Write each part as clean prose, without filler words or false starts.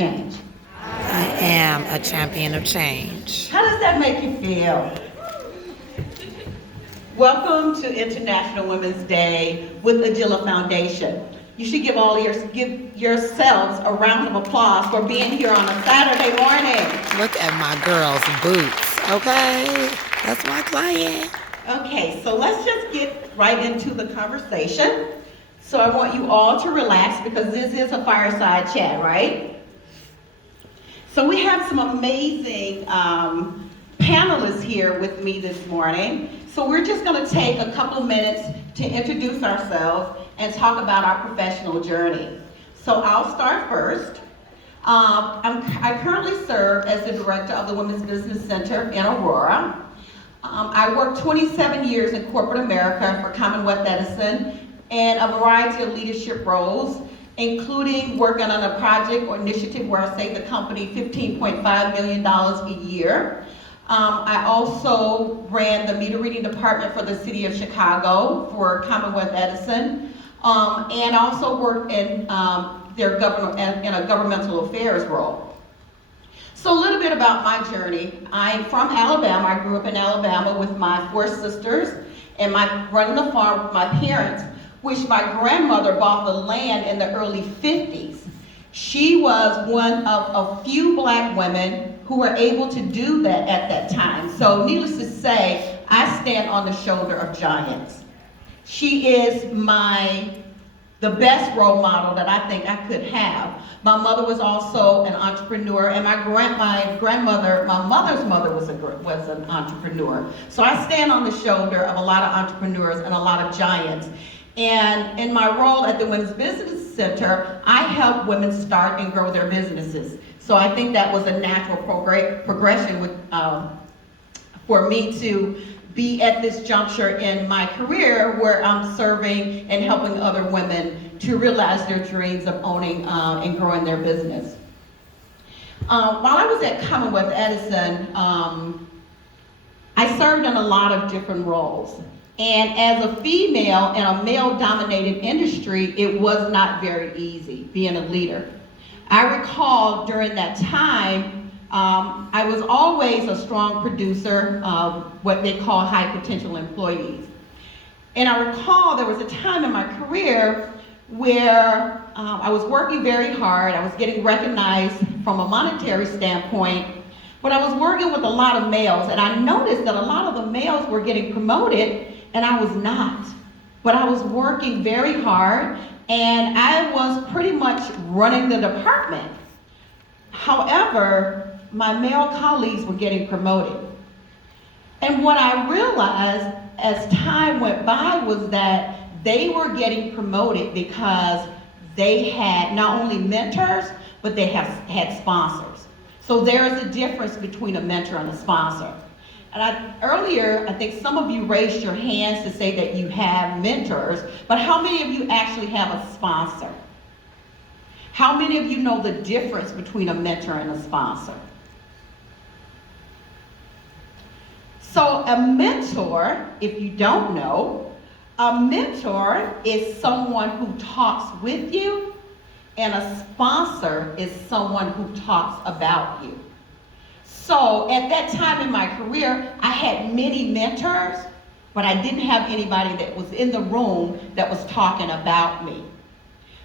Change. I am a champion of change. How does that make you feel? Welcome to International Women's Day with Ajilia Foundation. You should give yourselves a round of applause for being here on a Saturday morning. Look at my girl's boots, okay? That's my client. Okay, so let's just get right into the conversation. So I want you all to relax because this is a fireside chat, right? So we have some amazing panelists here with me this morning. So we're just going to take a couple of minutes to introduce ourselves and talk about our professional journey. So I'll start first. I currently serve as the director of the Women's Business Center in Aurora. I worked 27 years in corporate America for Commonwealth Edison and a variety of leadership roles, including working on a project or initiative where I saved the company $15.5 million a year. I also ran the meter reading department for the city of Chicago for Commonwealth Edison, and also worked in their in a governmental affairs role. So a little bit about my journey. I'm from Alabama. I grew up in Alabama with my 4 sisters and running the farm with my parents, which my grandmother bought the land in the early 50s. She was one of a few black women who were able to do that at that time. So needless to say, I stand on the shoulder of giants. She is the best role model that I think I could have. My mother was also an entrepreneur, and my grandmother, my mother's mother was an entrepreneur. So I stand on the shoulder of a lot of entrepreneurs and a lot of giants. And in my role at the Women's Business Center, I help women start and grow their businesses. So I think that was a natural progression for me to be at this juncture in my career where I'm serving and helping other women to realize their dreams of owning and growing their business. While I was at Commonwealth Edison, I served in a lot of different roles. And as a female in a male-dominated industry, it was not very easy being a leader. I recall during that time, I was always a strong producer of what they call high potential employees. And I recall there was a time in my career where I was working very hard. I was getting recognized from a monetary standpoint, but I was working with a lot of males, and I noticed that a lot of the males were getting promoted and I was not. But I was working very hard and I was pretty much running the department. However, my male colleagues were getting promoted. And what I realized as time went by was that they were getting promoted because they had not only mentors, but they had sponsors. So there is a difference between a mentor and a sponsor. And earlier, I think some of you raised your hands to say that you have mentors, but how many of you actually have a sponsor? How many of you know the difference between a mentor and a sponsor? So a mentor, if you don't know, a mentor is someone who talks with you, and a sponsor is someone who talks about you. So at that time in my career, I had many mentors, but I didn't have anybody that was in the room that was talking about me.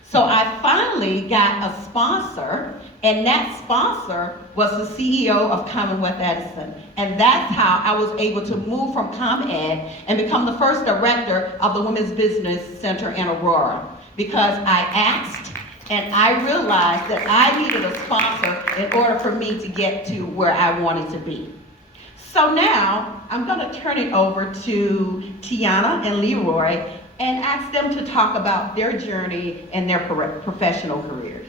So I finally got a sponsor, and that sponsor was the CEO of Commonwealth Edison. And that's how I was able to move from ComEd and become the first director of the Women's Business Center in Aurora, because I asked and I realized that I needed a sponsor in order for me to get to where I wanted to be. So now I'm going to turn it over to Tiana and Leroy and ask them to talk about their journey and their professional careers.